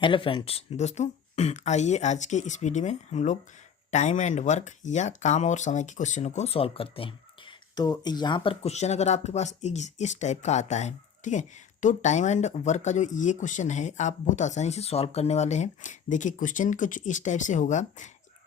Hello friends दोस्तों आइए आज के इस वीडियो में हम लोग टाइम एंड वर्क या काम और समय के क्वेश्चनों को सॉल्व करते हैं। तो यहाँ पर क्वेश्चन अगर आपके पास इस टाइप का आता है, ठीक है, तो टाइम एंड वर्क का जो ये क्वेश्चन है आप बहुत आसानी से सॉल्व करने वाले हैं। देखिए क्वेश्चन कुछ इस टाइप से होगा।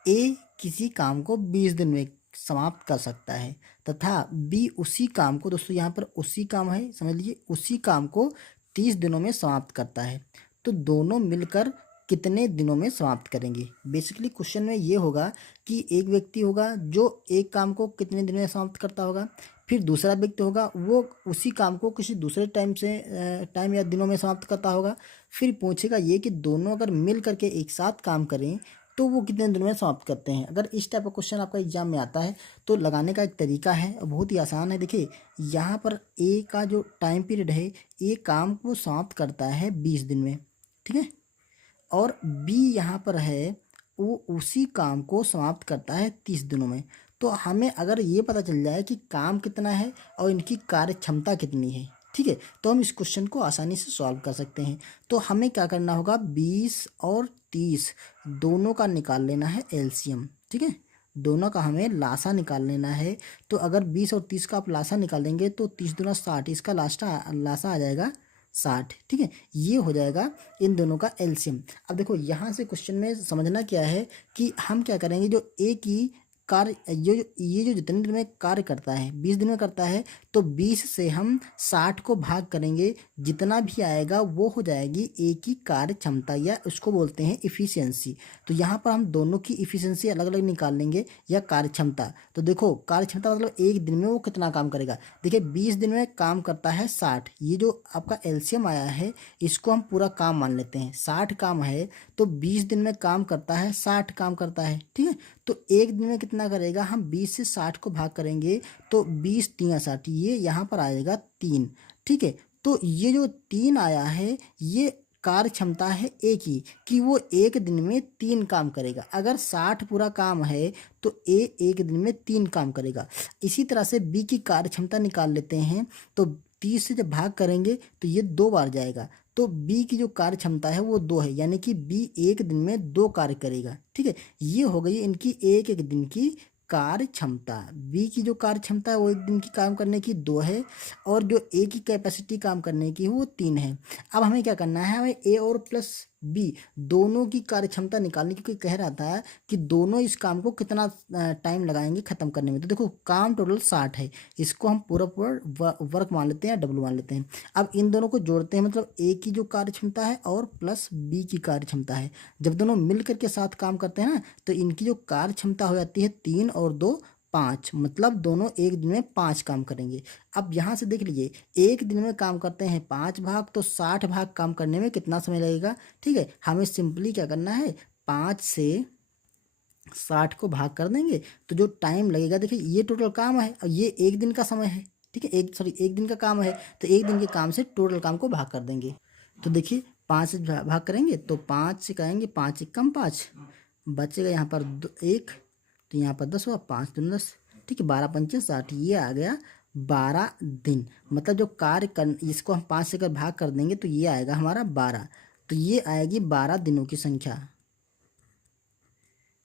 ए किसी काम को 20 दिन में समाप्त कर सकता है तथा बी उसी काम को, दोस्तों यहाँ पर उसी काम है, समझ लीजिए, उसी काम को 30 दिनों में समाप्त करता है। तो दोनों मिलकर कितने दिनों में समाप्त करेंगे। बेसिकली क्वेश्चन में ये होगा कि एक व्यक्ति होगा जो एक काम को कितने दिन में समाप्त करता होगा, फिर दूसरा व्यक्ति होगा वो उसी काम को किसी दूसरे टाइम या दिनों में समाप्त करता होगा। फिर पूछेगा ये कि दोनों अगर मिल करके एक साथ काम करें तो वो कितने दिनों में समाप्त करते हैं। अगर इस टाइप का क्वेश्चन आपका एग्जाम में आता है तो लगाने का एक तरीका है, बहुत ही आसान है। देखिए यहाँ पर ए का जो टाइम पीरियड है, ए काम को समाप्त करता है 20 दिन में, ठीक है, और बी यहाँ पर है वो उसी काम को समाप्त करता है 30 दिनों में। तो हमें अगर ये पता चल जाए कि काम कितना है और इनकी कार्य क्षमता कितनी है, ठीक है, तो हम इस क्वेश्चन को आसानी से सॉल्व कर सकते हैं। तो हमें क्या करना होगा, 20 और 30 दोनों का निकाल लेना है एलसीएम, ठीक है, दोनों का हमें लासा निकाल लेना है। तो अगर 20 और 30 का आप लासा निकालेंगे तो 30 दूना 60, इसका लासा आ जाएगा 60, ठीक है, ये हो जाएगा इन दोनों का एलसीएम। अब देखो यहाँ से क्वेश्चन में समझना क्या है कि हम क्या करेंगे, जो ए की कार्य ये जो जितने दिन में कार्य करता है 20 दिन में करता है, तो 20 से हम 60 को भाग करेंगे, जितना भी आएगा वो हो जाएगी ए की कार्य क्षमता, या उसको बोलते हैं इफ़िशियंसी। तो यहाँ पर हम दोनों की इफ़िशियंसी अलग अलग निकाल लेंगे, या कार्य क्षमता। तो देखो कार्य क्षमता मतलब एक दिन में वो कितना काम करेगा। देखिए 20 दिन में काम करता है 60, ये जो आपका एलसीएम आया है इसको हम पूरा काम मान लेते हैं। 60 काम है तो 20 दिन में काम करता है, 60 काम करता है, ठीक है। तो एक दिन में कितना करेगा, हम 20 से 60 को भाग करेंगे तो 20 3 60, ये यहाँ पर आएगा 3, ठीक है। तो ये जो 3 आया है ये कार्य क्षमता है ए की, कि वो एक दिन में 3 काम करेगा। अगर 60 पूरा काम है तो ए एक दिन में 3 काम करेगा। इसी तरह से बी की कार्य क्षमता निकाल लेते हैं। तो 30 से जब भाग करेंगे तो ये 2 बार जाएगा, तो बी की जो कार्य क्षमता है वो 2 है, यानी कि बी एक दिन में 2 कार्य करेगा, ठीक है। ये हो गई इनकी एक एक दिन की कार्य क्षमता। बी की जो कार्य क्षमता है वो एक दिन की काम करने की 2 है, और जो ए की कैपेसिटी काम करने की वो 3 है। अब हमें क्या करना है, हमें ए और प्लस बी दोनों की कार्य क्षमता निकालनी, क्योंकि कह रहा था कि दोनों इस काम को कितना टाइम लगाएंगे ख़त्म करने में। तो देखो काम टोटल 60 है, इसको हम पूरा पूरा वर्क मान लेते हैं या डब्लू मान लेते हैं। अब इन दोनों को जोड़ते हैं, मतलब ए की जो कार्य क्षमता है और प्लस बी की कार्य क्षमता है, जब दोनों मिल करके साथ काम करते हैं ना तो इनकी जो कार्य क्षमता हो जाती है 3 और 2 5, मतलब दोनों एक दिन में 5 काम करेंगे। अब यहाँ से देख लीजिए एक दिन में काम करते हैं 5 भाग, तो 60 भाग काम करने में कितना समय लगेगा, ठीक है। हमें सिंपली क्या करना है, 5 से 60 को भाग कर देंगे तो जो टाइम लगेगा, देखिए ये टोटल काम है और ये एक दिन का समय है, ठीक है, एक दिन का काम है, तो एक दिन के काम से टोटल काम को भाग कर देंगे। तो देखिए 5 से भाग करेंगे तो 5 से करेंगे, 5 1 5 बचेगा यहाँ पर 1, तो यहाँ पर 10 हुआ, 5 दूनी 10, ठीक है, 12 पंचे 60, ये आ गया 12 दिन। मतलब जो कार्य कर, इसको हम 5 से अगर भाग कर देंगे तो ये आएगा हमारा 12, तो ये आएगी 12 दिनों की संख्या,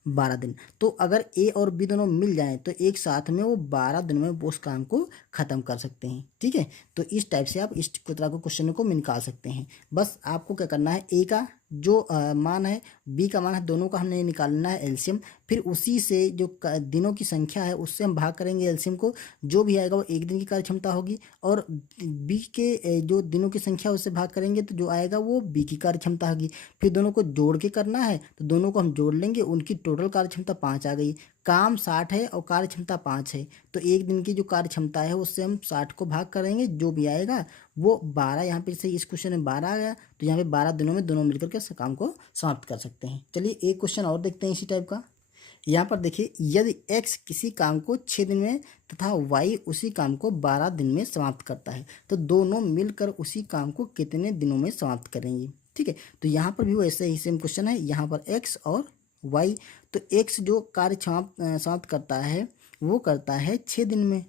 12 दिन। तो अगर ए और बी दोनों मिल जाएं तो एक साथ में वो 12 दिन में वो उस काम को ख़त्म कर सकते हैं, ठीक है। तो इस टाइप से आप इस तरह के क्वेश्चन को निकाल सकते हैं। बस आपको क्या करना है, ए का जो मान है, बी का मान है, दोनों का हमने निकालना है एलसीएम। फिर उसी से जो दिनों की संख्या है उससे हम भाग करेंगे एलसीएम को, जो भी आएगा वो एक दिन की कार्य क्षमता होगी, और बी के जो दिनों की संख्या उससे भाग करेंगे तो जो आएगा वो बी की कार्य क्षमता होगी। फिर दोनों को जोड़ के करना है तो दोनों को हम जोड़ लेंगे, उनकी टोटल कार्य क्षमता 5 आ गई। काम 60 है और कार्य क्षमता 5 है, तो एक दिन की जो कार्य क्षमता है उससे हम 60 को भाग करेंगे, जो भी आएगा वो 12, यहाँ पे से इस क्वेश्चन में 12 आ गया, तो यहाँ पे 12 दिनों में दोनों मिलकर के इस काम को समाप्त कर सकते हैं। चलिए एक क्वेश्चन और देखते हैं इसी टाइप का। यहाँ पर देखिए, यदि x किसी काम को 6 दिन में तथा y उसी काम को 12 दिन में समाप्त करता है, तो दोनों मिलकर उसी काम को कितने दिनों में समाप्त करेंगे, ठीक है। तो यहाँ पर भी वो ऐसे ही सेम क्वेश्चन है, यहाँ पर x और y। तो x जो कार्य समाप्त करता है वो करता है 6 दिन में,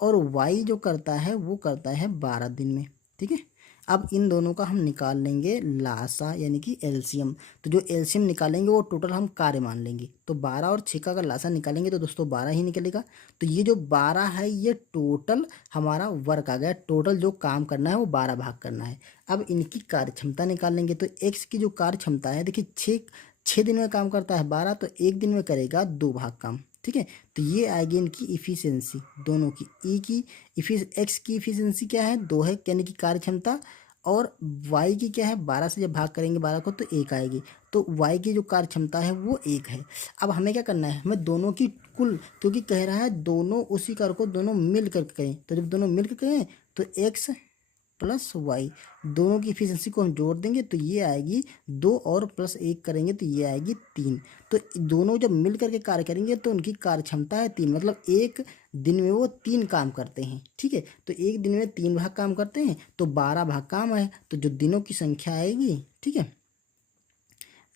और y जो करता है वो करता है 12 दिन में, ठीक है। अब इन दोनों का हम निकाल लेंगे लासा यानी कि एलसीएम। तो जो एलसीएम निकालेंगे वो टोटल हम कार्य मान लेंगे। तो 12 और 6 का अगर लासा निकालेंगे तो दोस्तों 12 ही निकलेगा। तो ये जो 12 है ये टोटल हमारा वर्क आ गया। टोटल जो काम करना है वो 12 भाग करना है। अब इनकी कार्य क्षमता निकाल लेंगे। तो एक्स की जो कार्य क्षमता है, देखिए 6 दिन में काम करता है 12, तो 1 दिन में करेगा 2 भाग काम। ठीक है, तो ये आएगी इनकी इफिशियंसी दोनों की। ई की एक्स की इफिशियंसी क्या है, 2 है यानी कि कार्य क्षमता, और वाई की क्या है, 12 से जब भाग करेंगे 12 को तो 1 आएगी। तो वाई की जो कार्य क्षमता है वो 1 है। अब हमें क्या करना है, हमें दोनों की कुल, क्योंकि कह रहा है दोनों उसी कार्य को दोनों मिल करके करें, तो जब दोनों मिल करके करें तो एक्स प्लस वाई दोनों की इफिशियंसी को हम जोड़ देंगे तो ये आएगी 2, और प्लस 1 करेंगे तो ये आएगी 3। तो दोनों जब मिल करके कार्य करेंगे तो उनकी कार्य क्षमता है 3, मतलब एक दिन में वो 3 काम करते हैं। ठीक है, तो एक दिन में 3 भाग काम करते हैं तो 12 भाग काम है। तो जो दिनों की संख्या आएगी, ठीक है,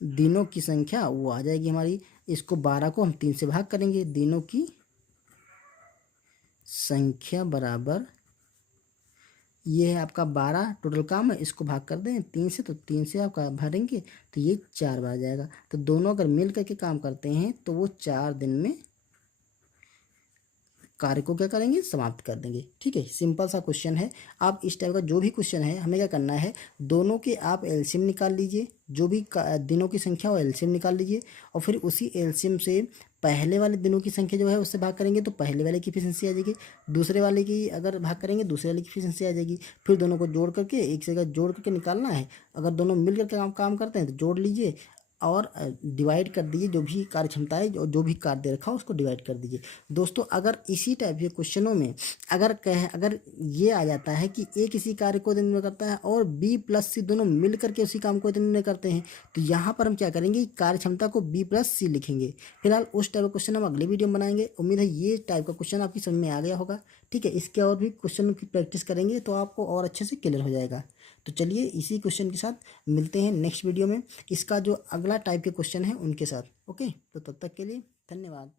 दिनों की संख्या वो आ जाएगी हमारी, इसको 12 को हम 3 से भाग करेंगे, दिनों की संख्या बराबर ये है आपका 12 टोटल काम है, इसको भाग कर दें 3 से, तो 3 से आपका भरेंगे तो ये 4 बार जाएगा। तो दोनों अगर मिल करके काम करते हैं तो वो 4 दिन में कार्य को क्या करेंगे, समाप्त कर देंगे। ठीक है, सिंपल सा क्वेश्चन है। आप इस टाइप का जो भी क्वेश्चन है हमें क्या करना है, दोनों के आप एलसीएम निकाल लीजिए, जो भी दिनों की संख्या हो एलसीएम निकाल लीजिए, और फिर उसी एलसीएम से पहले वाले दिनों की संख्या जो है उससे भाग करेंगे तो पहले वाले की एफिशिएंसी आ जाएगी, दूसरे वाले की अगर भाग करेंगे दूसरे वाले की एफिशिएंसी आ जाएगी। फिर दोनों को जोड़ करके एक से जोड़ करके निकालना है। अगर दोनों मिल करके काम करते हैं तो जोड़ लीजिए और डिवाइड कर दीजिए, जो भी कार्य क्षमता है जो भी कार्य दे रखा हो उसको डिवाइड कर दीजिए। दोस्तों अगर इसी टाइप के क्वेश्चनों में अगर ये आ जाता है कि ए किसी कार्य को दिन में करता है और बी प्लस सी दोनों मिल करके उसी काम को दिन में करते हैं, तो यहाँ पर हम क्या करेंगे, कार्य क्षमता को बी प्लस सी लिखेंगे। फिलहाल उस टाइप का क्वेश्चन हम अगले वीडियो में बनाएंगे। उम्मीद है ये टाइप का क्वेश्चन आपकी समझ में आ गया होगा। ठीक है, इसके और भी क्वेश्चन की प्रैक्टिस करेंगे तो आपको और अच्छे से क्लियर हो जाएगा। तो चलिए इसी क्वेश्चन के साथ मिलते हैं नेक्स्ट वीडियो में, इसका जो अगला टाइप के क्वेश्चन है उनके साथ। ओके, तो तब तक के लिए धन्यवाद।